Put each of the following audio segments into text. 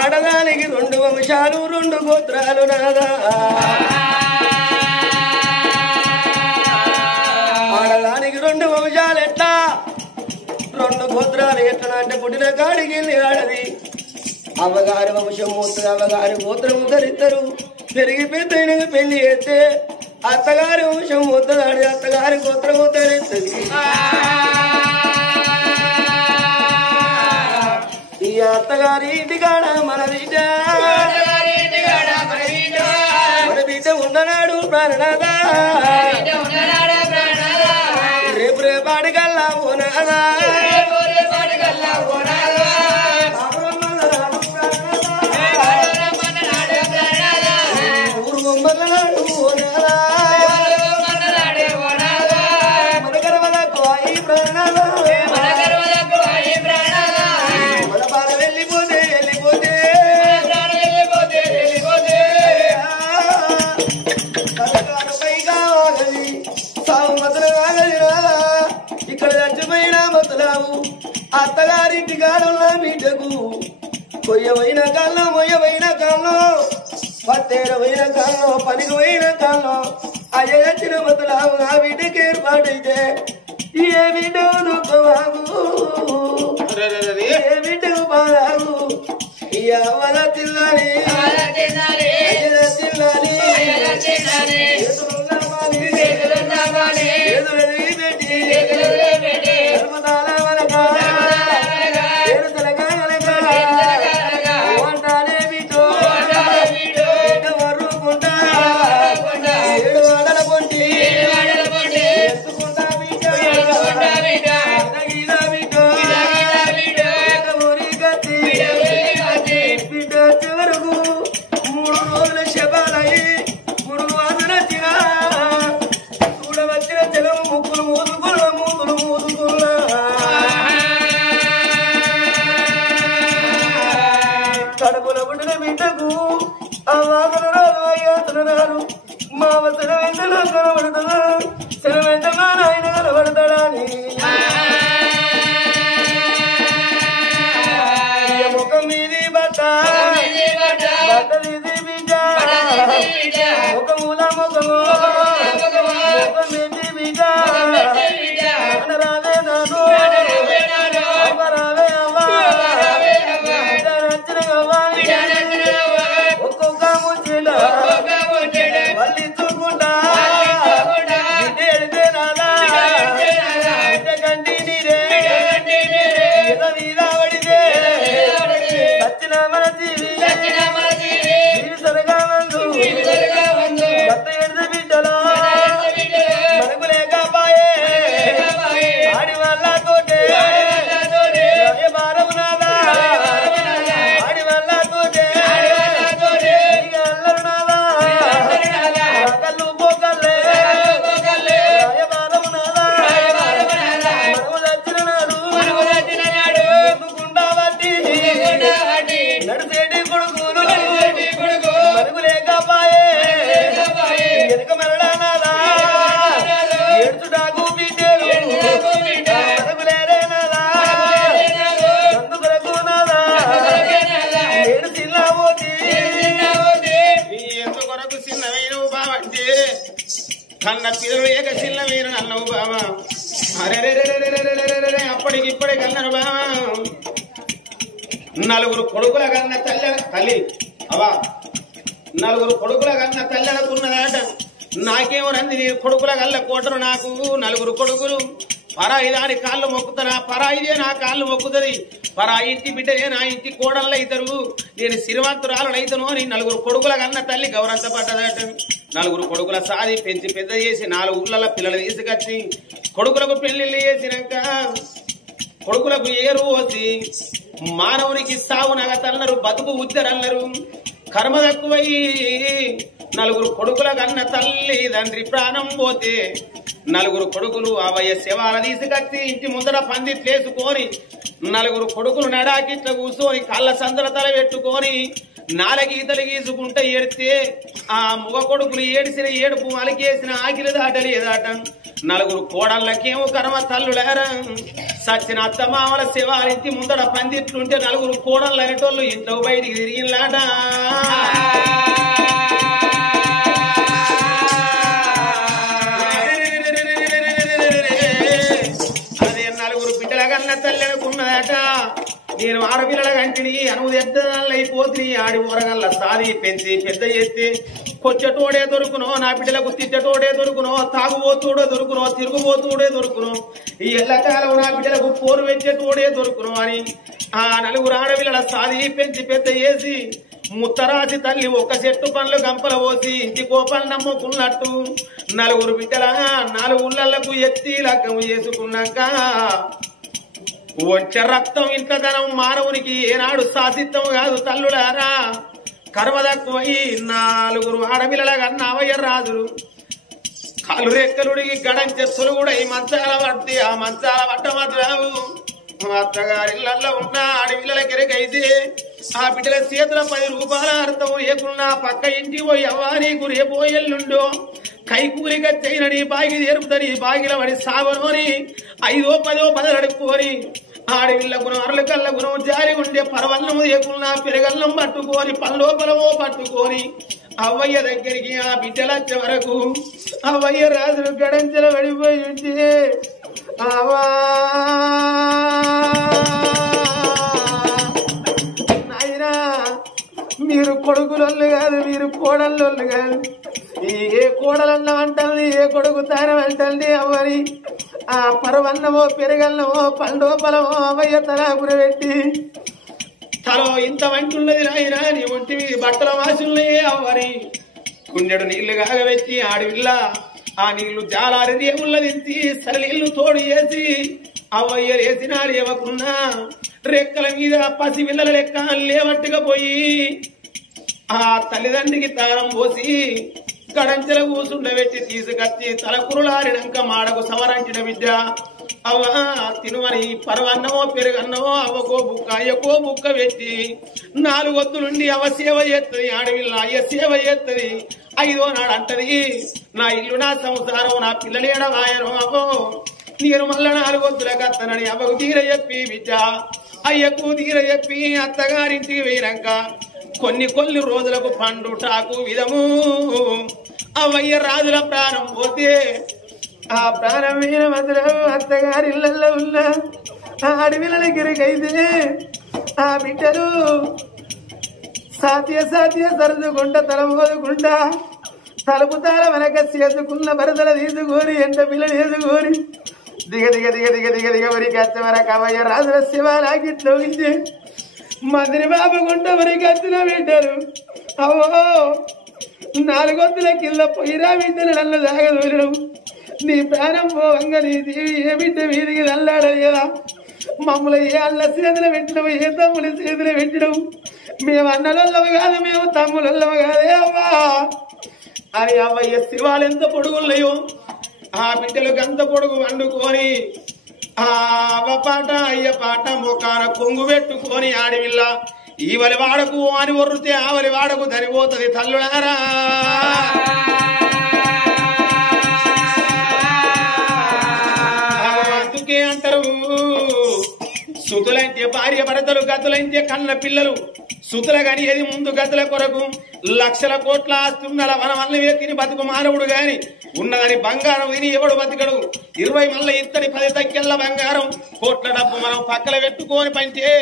ఆడదానికి 2 వంశాలు 2 గోత్రాలు నాదా ఆడదానికి 2 వంశాలు ఎట్లా 2 గోత్రాలు ఎట్లా అంటే పుట్టిన కాడికి వెళ్ళి ఆడది అవ్వగారి వంశం మూతుంది అవ్వగారి గోత్రం ధరిస్తారు పెరిగి పెద్ద పెళ్లి చేస్తే అత్తగారి వంశం మూతదాడి అత్తగారి గోత్రం ధరిస్తుంది ఈ అత్తగారి ఇంటికాడ మన బిడ్డ ఉన్ననాడు ప్రాణనాదా రేపు రేపాటికల్లా పోనాదా ఊరు బొమ్మల నాడు పోనాదా మన గర్వలకు అయి ప్రాణనాదా ఇక్కడ చచ్చిపోయిన మతలావు అత్తగారింటి కాడున్న బిడ్డకు కొయ్యవైన కాలం మొయ్యవైన కాలం పత్తేరవైన కాలం పనికి పోయిన కాలం అయ్య చచ్చిన మతలావు ఆ బిడ్డకి ఏర్పాటైతే ఏ బిడ్డ దుఃఖమాగు ఏ బిడ్డకు బాగు ఇవల తిల్లాలి ఒక్కొక్క ముచ్చిన వల్లి చూకుంటా అంటే కన్న పిల్లలు ఏకశిల్ల మీరు అన్నవు బావా అరే అప్పటికి ఇప్పటికి అన్నారు బావా నలుగురు కొడుకుల కన్న తల్లి అవా నలుగురు కొడుకుల కన్న తల్లి అనుకున్నదాట నాకేమో రంది కొడుకుల కల్ల కోటరు నాకు నలుగురు కొడుకులు పరాయి దాని కాళ్ళు మొక్కుతానా పరాయిదే నా కాళ్ళు మొక్కుతుంది పరాయి ఇంటి బిడ్డనే నా ఇంటి కోడళ్ళు అవుతారు నేను సిరివంతురాలు అయితను అని నలుగురు కొడుకుల కన్న తల్లి గౌరవించబడ్డదట నలుగురు కొడుకుల సాది పెంచి పెద్ద చేసి 4 ఊళ్ళ పిల్లలు తీసుకొచ్చి కొడుకులకు పెళ్లిళ్ళు చేసినాక కొడుకులకు ఏరు పోసి మానవునికి సాగు నగతన్నారు బతుకు ఉద్దరన్నారు కర్మ తక్కువయి నలుగురు కొడుకుల కన్న తల్లి తండ్రి ప్రాణం పోతే నలుగురు కొడుకులు అవయ్య శవాల తీసుకొచ్చి ఇంటి ముందర పందిట్లేసుకొని నలుగురు కొడుకులు నడాకిట్ల కూర్చొని కాళ్ళ సందల తల పెట్టుకొని 4 గీతలు గీసుకుంటే ఏడితే ఆ ముగ కొడుకులు ఏడిసిన ఏడుపు అలికేసిన ఆకిలి దాటలేదాట నలుగురు కోడళ్ళకేమో కర్మ తల్లులారా సచిన అత్తమామల శివారింటి ముందర పందిట్లుంటే నలుగురు కోడళ్ళు అనేటోళ్ళు ఇంట్లో బయటికి తిరిగిలాట అదే నలుగురు బిడ్డల కన్నా తల్లి అనుకున్నదట నేను ఆడపిల్లల కంటిని అనుమతి ఎద్దయిపోతుంది ఆడి ఊరగల్ల సాది పెంచి పెద్ద చేస్తే కొచ్చటోడే దొరుకునో నా బిడ్డలకు తిట్టటోడే దొరుకునో తాగుబోతుడే దొరుకునో తిరుగుబోతుడే దొరుకును ఈ ఎల్లకాలం నా బిడ్డలకు పోరు వెచ్చేటోడే దొరుకును అని ఆ నలుగురు ఆడపిల్లల సాది పెంచి పెద్ద చేసి ముత్తరాసి తల్లి ఒక చెట్టు పండ్లు గంపల పోసి ఇంటి కోపాలు నమ్ముకున్నట్టు నలుగురు బిడ్డల 4 ఊళ్ళకు ఎత్తి లగ్గం చేసుకున్నాక వచ్చే రక్తం ఇంతదనం మానవునికి ఏనాడు శాసిత్తం కాదు తల్లులారా కర్మ తక్కువయి 4 ఆడపిల్లల కన్నా అవయ్య రాజులు కాలు రెక్కలుడికి గడంచె సొలుగుడై మంచాల పడితే ఆ మంచాల పట్ట మాత్రం అత్తగారిళ్ళల్లో ఉన్న ఆడపిల్లలకెరకైతే ఆ బిడ్డల చేతుల 10 రూపాయల అర్థం లేకున్నా పక్క ఇంటికి పోయి అవ్వానికి రేపోయెల్లుండో కైకూలిగా చేయనని బాగి తెరుపుతని బాగిల పడి సావనోని 5 10 బదలడుకోని ఆడవిళ్ళ గుణం అరల కళ్ళ గుణం జారి ఉండే పరవన్నము లేకున్నా పెరగల్లం పట్టుకొని పల్లోపలమో పట్టుకొని అవ్వయ్య దగ్గరికి ఆ బిడ్డలచ్చే వరకు అవ్వయ్య రాజులు గడంచెల పడిపోయి ఉంటే అవా నాయనా మీరు కొడుకులొల్లు కాదు మీరు కోడళ్ళొల్లు కాదు ఏ కోడలన్నం అంటుంది ఏ కొడుకు తానం అంటుంది అవ్వని ఆ పరవన్నమో పెరగన్నమో పండోపలమో అవ్వయ్య తల గురబెట్టి తలో ఇంత వంటున్నది నాయన నీ ఒంటి బట్టల వాసులున్నాయే అవ్వని గుండెడు నీళ్లు కాగబెట్టి ఆడవిల్ల ఆ నీళ్లు జాలారి దేవుళ్ళ దించి సరళీళ్లు తోడు చేసి అవ్వయ్య లేసినా లేవకున్నా రెక్కల మీద పసి పిల్లల లెక్క లేవట్టుగా పోయి ఆ తల్లిదండ్రికి తారం పోసి గడంచెల కూసుండబెట్టి తీసుకొచ్చి తలకురులారినాక మాడకు సవరించిన విద్య అవ్వ తినువని పరవన్నమో పెరుగన్నమో అవ్వకో బుక్క అయ్యకో బుక్క పెట్టి 4 వద్దులుండి అవ సేవ చేస్తుంది ఆడవిల్ల అయ్య సేవ చేస్తుంది 5వ నాడు అంటది నా ఇల్లు నా సంసారం నా పిల్లలేడ వాయను అవ్వో నేను మళ్ళా 4 వద్దులకు అత్తనని అవ్వకు తీర చెప్పి విద్య అయ్యకు తీర చెప్పి అత్తగారింటికి పోయినాక కొన్ని రోజులకు పండు టాకు విధము అవయ్య రాజుల ప్రాణం పోతే ఆ ప్రాణం మీద మాత్రం అత్తగారి ఇళ్లలో ఉన్న అడవిల దగ్గరకైతే ఆ బిడ్డలు సాధ్య సరదుకుంటా తల మోదుకుంటా తలుపు తాళ వెనక చేసుకున్న భరతల తీసుకొని ఎండ పిల్లలు వేసుకొని దిగ వరికి వచ్చే వరకు అవయ్య రాజుల శివాలాగిట్లో ఉంది మందిరి బాబుకుంట వరికి వచ్చిన బిడ్డలు అవో 4 వద్దుల కింద పొయ్యిరా బిడ్డలు నన్ను దాగదూరడం నీ ప్రాణం పోవంగా నీ దేవి ఏ బిడ్డ వీరికి నల్లాడలేదా మమ్మల్ని ఏ అల్ల చేతులు పెట్టడం ఏ తమ్ముని చేతులు పెట్టడం మేము అన్నలల్లము కాదు మేము తమ్ములల్లము కాదే అవ్వా అని అవ్వయ్య శివాలు ఎంత పొడుగున్నాయో ఆ బిడ్డలకు అంత పొడుగు వండుకొని ఆ అవ్వ పాట అయ్య పాట మొకాన కొంగు పెట్టుకొని ఆడివిల్ల ఈవలి వాడకు అని ఒర్రితే ఆవలి వాడకు దరిపోతుంది తల్లులారా అందుకే అంటారు సుతులైతే భార్య భర్తలు గతులైతే కన్న పిల్లలు సుతుల గని ఏది ముందు గతుల కొరకు లక్షల కోట్ల ఆస్తున్నల మన వల్ల వ్యక్తిని బతుకు మానవుడు గాని ఉన్నదని బంగారం విని ఎవడు బతికడు 20 మళ్ళ ఇత్తడి 10 తక్కెళ్ళ బంగారం కోట్ల డబ్బు మనం పక్కన పెట్టుకొని పంచే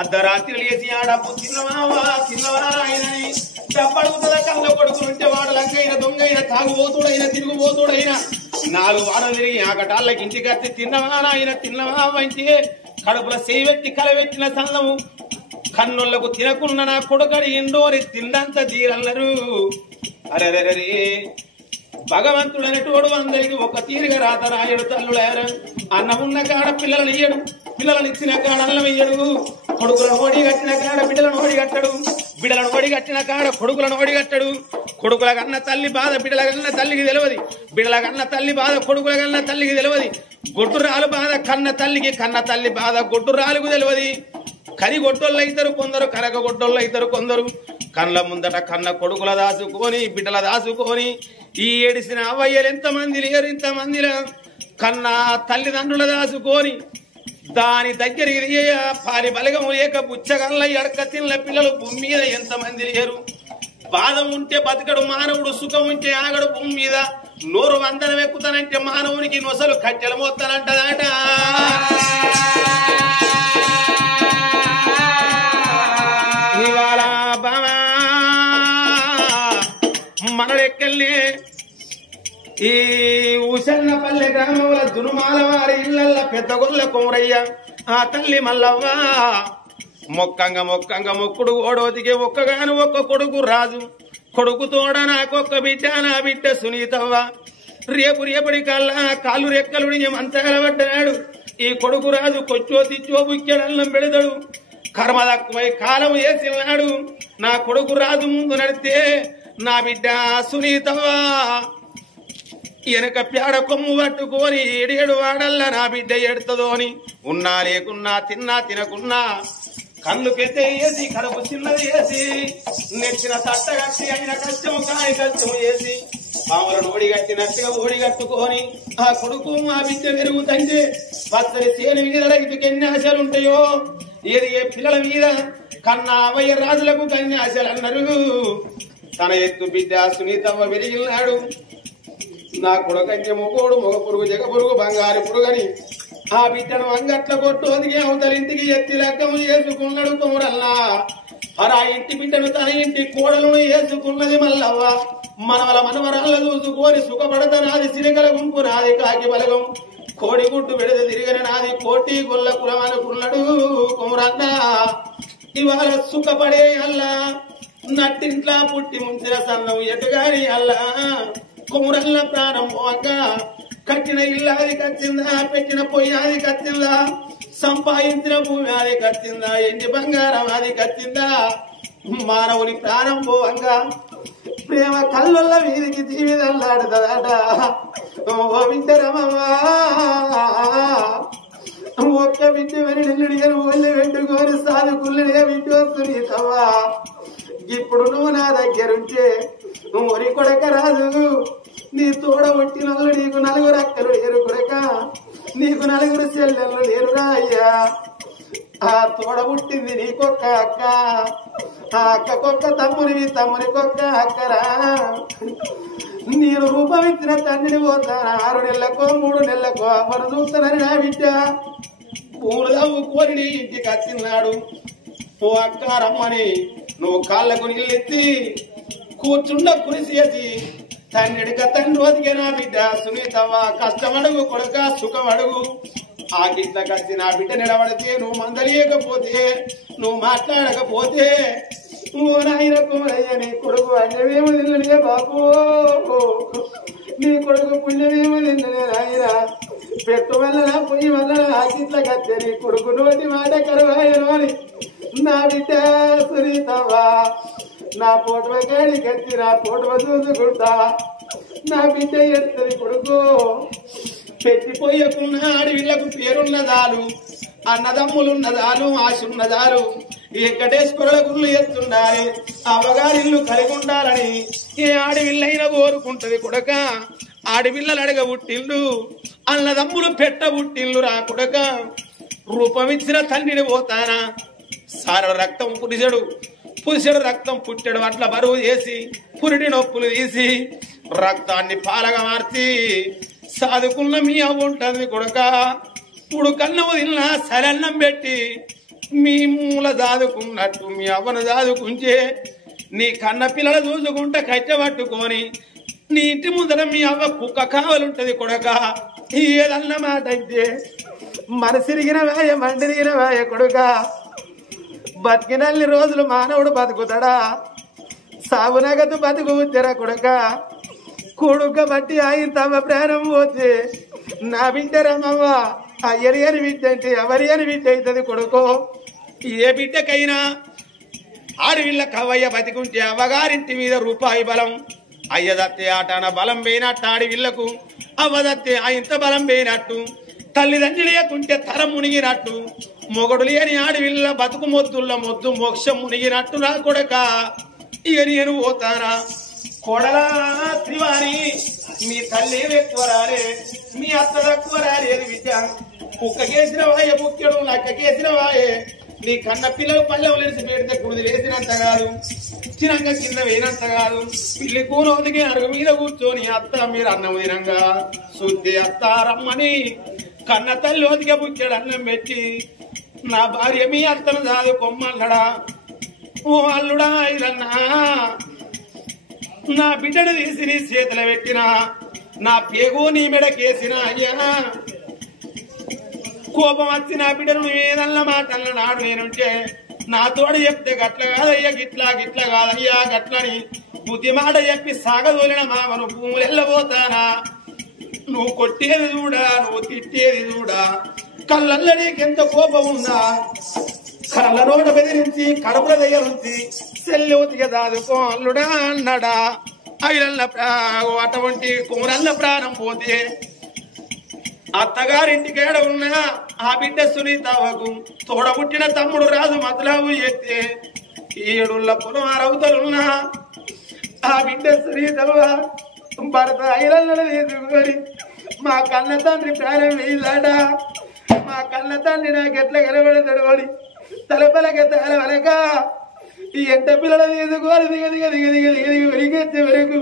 అర్ధరాత్రి లేచి ఆ డబ్బు చిన్నవారాయనని డబ్బడుగుతున్న కళ్ళ కొడుకులుంటే వాడు లంకైన దొంగైన తాగుబోతుడైన తిరుగుబోతుడైన 4 వారాలు తిరిగి ఆకటాళ్ళకి ఇంటికి వచ్చి తిన్నవా వంచి కడుపుల సేవెట్టి కలవెట్టిన సన్నము కన్నులకు తినకున్న నా కొడుకడి ఎండోరి తిన్నంత తీరల్లరు. అరెరెరే భగవంతుడు అనేటోడు అందరికి ఒక తీరుగా రాత రాయడు తల్లులారా. అన్నమున్న కాడ పిల్లలను ఇయ్యడు, పిల్లలను ఇచ్చిన కాడ అన్నం ఇయ్యడు. కొడుకులను ఓడి కట్టిన కాడ బిడ్డలను ఓడి కట్టడు, బిడ్డలను ఓడి కట్టిన కాడ కొడుకులను ఓడి కట్టడు. కొడుకుల కన్న తల్లి బాధ బిడ్డల కన్న తల్లికి తెలియదు, బిడ్డల కన్న తల్లి బాధ కొడుకుల కన్న తల్లికి తెలియదు. గొడ్డురాలు బాధ కన్న తల్లికి, కన్న తల్లి బాధ గొడ్డురాలకు తెలియదు. కరి గొడ్డోళ్ళు అవుతారు కొందరు, కరగ గొడ్డోళ్ళు అవుతారు కొందరు. కళ్ళ ముందట కన్న కొడుకుల దాచుకొని బిడ్డల దాచుకొని ఈ ఏడిసిన అవ్వయ్యలు ఎంతమంది లేరు, ఇంతమందిలా కన్న తల్లిదండ్రుల దాచుకొని దాని దగ్గరికి పాలి బలగం లేక బుచ్చగల్ల ఎడక తిన్న పిల్లలు భూమి మీద ఎంతమంది లేరు. బాధం ఉంటే బతకడు మానవుడు, సుఖం ఉంటే ఆగడు భూమి మీద. నోరు వందనం ఎక్కుతానంటే మానవునికి నొసలు కట్టెలు మోస్తానంటదాట. ఇవాళ బావా మనడెక్కల్ని ఈ ఉషన్నపల్లె గ్రామంలో దునుమాల వారి ఇళ్లల్ల పెద్దగొల్ల కొమరయ్య ఆ తల్లి మల్లవ్వ మొక్కంగా మొక్కుడు ఓడోదిగే ఒక్కగాను ఒక్క కొడుకు రాజు. కొడుకు తోడ నాకొక్క బిడ్డ, నా బిడ్డ సునీతవ్వ. రేపటి కల్లా కాళ్ళు రెక్కలుడి మంచాల పడ్డాడు. ఈ కొడుకు రాజు కొచ్చో తిచ్చో బుక్కెడల్లం పెడతాడు. కర్మ తక్కువై కాలం వేసినాడు. నా కొడుకు రాజు ముందు నడితే నా బిడ్డ సునీతవ్వ వెనక పేడ కొమ్ము పట్టుకొని ఏడేడు వాడల్లా నా బిడ్డ ఎడుతుందో అని ఉన్నా లేకున్నా తిన్నా తినకున్నా కళ్ళు పెద్ద వేసి కడుపు చిన్నది వేసి నెచ్చిన తట్ట కట్టి అయిన కష్టము కాని కష్టము వేసి పాములను ఓడిగట్టినట్టుగా ఓడిగట్టుకొని ఆ కొడుకు మా బిడ్డ పెరుగుతంటే పచ్చని సేను మీద రైతుకి ఎన్ని ఆశలుంటాయో ఏది ఏ పిల్లల మీద కన్నా అవయ్య రాజులకు కన్ని ఆశలు అన్నారు. తన ఎత్తు బిడ్డ సునీతవ్వ పెరిగినాడు. నా కొడుకంటే మొగోడు మొగ పురుగు జగ పురుగు బంగారు పురుగని ఆ బిడ్డను అంగట్ల కొట్టు ఒదిగి అవతలింటికి ఎత్తి లగ్గము చేసుకున్నాడు కొమరల్లా. ఆ ఇంటి బిడ్డను తన ఇంటి కోడలను వేసుకున్నది మల్లవ్వ. మనవల మనవరాళ్ళ చూసుకొని సుఖపడతనాది సిరికల గుంపు నాది కాకి బలగం కోడిగుడ్డు విడద తిరిగిన నాది కోటి గొల్ల కులం అనుకున్నాడు కొమరన్న. ఇవాళ సుఖపడే అల్లా నట్టింట్లా పుట్టి ముంచిన సన్నం ఎటుగాని అల్లా కొమరల్ల ప్రాణం పోగా కట్టిన ఇల్లు అది కత్తిందా, పెట్టిన పొయ్యి అది కత్తిందా, సంపాదించిన భూమి అది కత్తిందా, ఎండి బంగారం అది కత్తిందా. మానవుని ప్రాణం పోవంగా ప్రేమ కళ్ళల్ల వీధికి జీవితల్లాడుతుందట. ఓ వింటరమమ్మా ఒక్క బిడ్డ వెనుడిగా ఊళ్ళో పెట్టుకొని సాధుకుళ్ళుడిగా బిడ్డ వస్తున్నీతవ్వా. ఇప్పుడు నువ్వు నా దగ్గరుంటే ఒరి కొడక రాజు, నీ తోడ పుట్టినోళ్ళు నీకు 4 అక్కలు లేరు కొడక, నీకు 4 చెల్లెళ్ళు లేరురా అయ్యా. ఆ తోడ పుట్టింది నీకొక్క అక్క, ఆ అక్కకొక్క తమ్మునివి, తమ్మునికొక్క అక్కరా. నేను రూపమిచ్చిన తండ్రిని పోతాను 6 నెలలకో 3 నెలలకో అమ్మను చూస్తానని నా బిడ్డ పూలు తవ్వుకొని నీ ఇంటికి వచ్చినాడు. ఓ అక్క రమ్మని నువ్వు కాళ్ళకు నీళ్ళెత్తి కూర్చుండ కురిసేసి తండ్రిడిక తండ్రి ఒదిగే నా బిడ్డ సునీతవ్వ. కష్టమడుగు కొడుక సుఖమడుగు. ఆ గిట్లకి వచ్చి నా బిడ్డ నిలబడితే నువ్వు మందలేకపోతే నువ్వు మాట్లాడకపోతే ఓ నాయన కుమరయ్య నీ కొడుకు అన్యమేమో తిన్నడే బాబు, నీ కొడుకు పుణ్యమేమో తిన్నడే నాయన. పెట్టు వల్ల పొయ్యి వల్ల ఆ గిట్లకి వచ్చే నీ కొడుకు నోటి మాట కరువాయను అని నా బిడ్డ సునీతవ్వ. నా పోటువ గాడి కట్టి నా పోటువ చూసుకుంటా నా బిడ్డ ఎత్తది కొడుకు. పెట్టిపోయకున్న ఆడవిళ్లకు పేరున్నదాలు, అన్నదమ్ములున్నదాలు, ఆశున్నదాలు. వెంకటేశ్వరుల గుళ్ళు ఎత్తుండాలి, అవగారిల్లు కలిగి ఉండాలని ఏ ఆడవిల్లైనా కోరుకుంటది కొడక. ఆడవిల్లలు అడగ పుట్టిల్లు, అన్నదమ్ములు పెట్ట పుట్టిల్లు రా కొడక. రూపమిచ్చిన తండ్రిని పోతానా సార రక్తం పురిసెడు పురుషుడు రక్తం పుట్టెడు అట్ల బరువు చేసి పురిటి నొప్పులు తీసి రక్తాన్ని పాలగా మార్చి సాదుకున్న మీ అవ్వ ఉంటుంది కొడుక ఇప్పుడు కన్నము తిన్నా సరన్నం పెట్టి మీ మూల దాదుకున్నట్టు మీ అవ్వను దాదుకుంటే నీ కన్న పిల్లలు చూసుకుంటే కట్టబట్టుకొని నీ ఇంటి ముందర మీ అవ్వ కుక్క కావాలంటది కొడుక ఏదన్న మాట అయితే మనసిరిగిన వాయ మండిరిగిన వాయ కొడుక బతికినల్ని రోజులు మానవుడు బతుకుతాడా సాగునగదు బతుకు తెర కొడుక కొడుక బట్టి ఆయన తమ ప్రాణం పోతే నా బిడ్డ రమ్మవ్వ అయ్యని అని బిడ్డ అంటే ఎవరి అని బిడ్డ అవుతుంది కొడుకో ఏ బిడ్డకైనా ఆడవిళ్ళ కవ్వయ్య బతికుంటే అవ్వగారింటి మీద రూపాయి బలం అయ్యదత్తే ఆటన బలం పోయినట్టు ఆడవిళ్లకు అవ్వదత్తే ఇంత బలం పోయినట్టు తల్లిదండ్రులు లేకుంటే తరం మునిగినట్టు మొగడు లేని ఆడవిళ్ళ బతుకు మొద్దుల మొద్దు మోక్షం మునిగినట్టు నా కొడక ఇక నేను పోతానా కొడలా శ్రీవాణి మీ తల్లి ఎక్కువ రాలే మీ అత్త తక్కువ రాలేదు బిడ్డ కుక్కకేసిన వాయే ముఖ్యుడు నక్కకేసిన వాయే నీ కన్న పిల్లలు పల్లెం లేచి పెడితే కుడిది లేచినంత కాదు చిరంగా కింద వేయనంత కాదు పిల్లి కూనోదికి అరుగు మీద కూర్చొని అత్త మీరు అన్నం తినంగా శుద్ధి అత్త రమ్మని కన్న తల్లి ఓదిగా బుక్కాడు అన్నం పెట్టి నా భార్య మీ అత్తను కాదు కొమ్మల్లడా ఓ అల్లుడా ఇదన్నా నా బిడ్డను తీసి నీ చేతులు పెట్టినా నా పేగు నీ మెడకేసిన అయ్యా కోపం వచ్చి నా బిడ్డను ఏదన్నా మాటల్లో నాడు నేనుంటే నా తోడు చెప్తే గట్ల కాదయ్యా గిట్లా గిట్ల కాదయ్యా గట్లని బుద్ధి మాట చెప్పి సాగదోలిన మామను భూములు వెళ్ళబోతానా నువ్వు కొట్టేది చూడా నువ్వు తిట్టేది చూడా కళ్ళల్లో నీకెంత కోపం ఉందా కళ్ళ నోట బెదిరించి కడుపుల దగ్గర నుంచి సెల్లెవతిగా దాదుకో అల్లుడా అన్నాడా ఐలన్న అటువంటి కూరల్ల ప్రాణం పోతే అత్తగారింటికి ఏడ ఉన్నా ఆ బిడ్డ సునీతవకు తోడబుట్టిన తమ్ముడు రాజు మతలావు చేస్తే ఏడుళ్ళ పొలం అరవుతలున్నా ఆ బిడ్డ సునీతవ భర్త ఐలన్నను తీసుకొని మా కన్న తండ్రి ప్రాణం వేయలాడా మా కన్న తండ్రి నాకెట్లా కనబడతాడు వాడి తలపలక తలవలక ఈ ఎంట పిల్లల తీసుకొని దిగదిగదిగదిగదిగదిగదిగెత్తే వరకు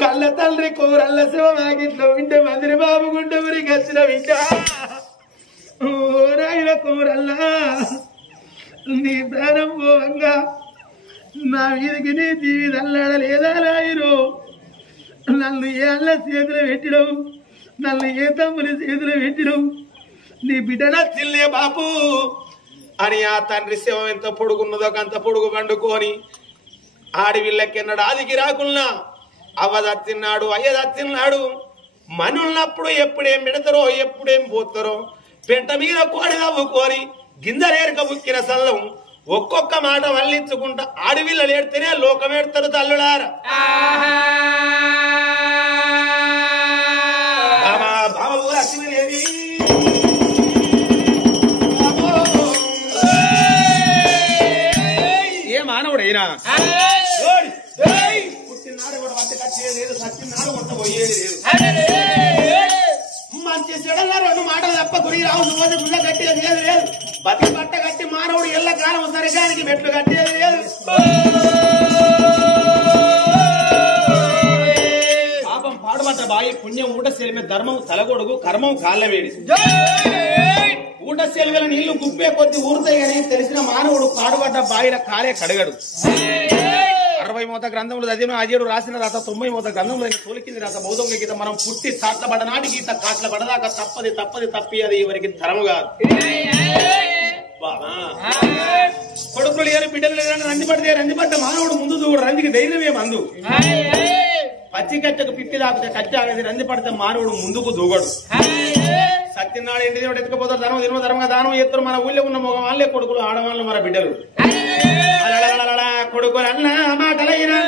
కళ్ళ తండ్రి కూరల్ల శివమాగిట్లో వింటే మందిరి బాబు గుండె ఊరికి వచ్చిన వింట ఓరాయిన కూరల్లా నీ ప్రాణం పోవంగా నా వీధికి నీ జీవితల్లాడలేదా రాయిరు నన్ను ఏ అల్ల చేతులు పెట్టిడవు నన్ను ఏ తమ్ముని చేతులు పెట్టిడవు నీ బిడ్డ నచ్చిల్లే బాపు అని ఆ తండ్రి శివం ఎంత పొడుగున్నదో అంత పొడుగు పండుకొని ఆడివిళ్ళకెన్నడు ఆదికి రాకున్నా అవ్వదత్తిన్నాడు అయ్యదత్తిన్నాడు మనున్నప్పుడు ఎప్పుడేం పెడతారో ఎప్పుడేం పోతారో పెంట మీద కోడి నవ్వుకొని గింజలేరుక బుక్కిన సల్లం ఒక్కొక్క మాట వల్లించుకుంటా ఆడివిళ్ళ ఏడితేనే లోకమేడతారు తల్లుడారా బాబు లక్ష్మీదేవి ఏ మానవుడైనా పుట్టినాడు కూడా వంట కట్టేది లేదు సత్యనాడు వంట పోయేది లేదు మంచి చెడల్లా రెండు మాటలు తప్ప గురి రావు రోజు గుళ్ళ కట్టేది లేదు లేదు బతి బట్ట కట్టి మానవుడు ఎల్ల కాలం సరిగానికి మెట్లు కట్టేది లేదు పాపం పాడుబట్ట బాయి పుణ్యం ఊట సెలిమే ధర్మం తలగొడుగు కర్మం కాళ్ళవేడి ఊట సెలివేల నీళ్లు గుప్పే కొద్ది ఊరుతాయి కానీ తెలిసిన మానవుడు పాడుబడ్డ బాయిల కాలే కడగడు 60 మోత గ్రంథములు చదివిన అజయుడు రాసిన రాత 90 మోత గ్రంథములు తోలికింది రాత బౌద్ధంగ గీత మనం పుట్టి సాట్లబడ్డ నాటి గీత కాట్ల పడదాకా తప్పది తప్పి అది ఎవరికి ధరము కాదు కొడుకులు లేరు బిడ్డలు లేదని రందిపడ్డ మానవుడు ముందు చూడు రందికి ధైర్యమే మందు పచ్చి కట్టకు పిప్పి దాపితే కట్టి ఆగేది రంది పడితే మానవుడు ముందుకు దూగడు సత్యనాడు ఇంటి దేవుడు ఎత్తుకపోతారు ధనం తినో ధర్మంగా దానం ఎత్తురు మన ఊళ్ళో ఉన్న మగ వాళ్ళే కొడుకులు ఆడవాళ్ళు మన బిడ్డలు కొడుకులు అన్న మాటలైనా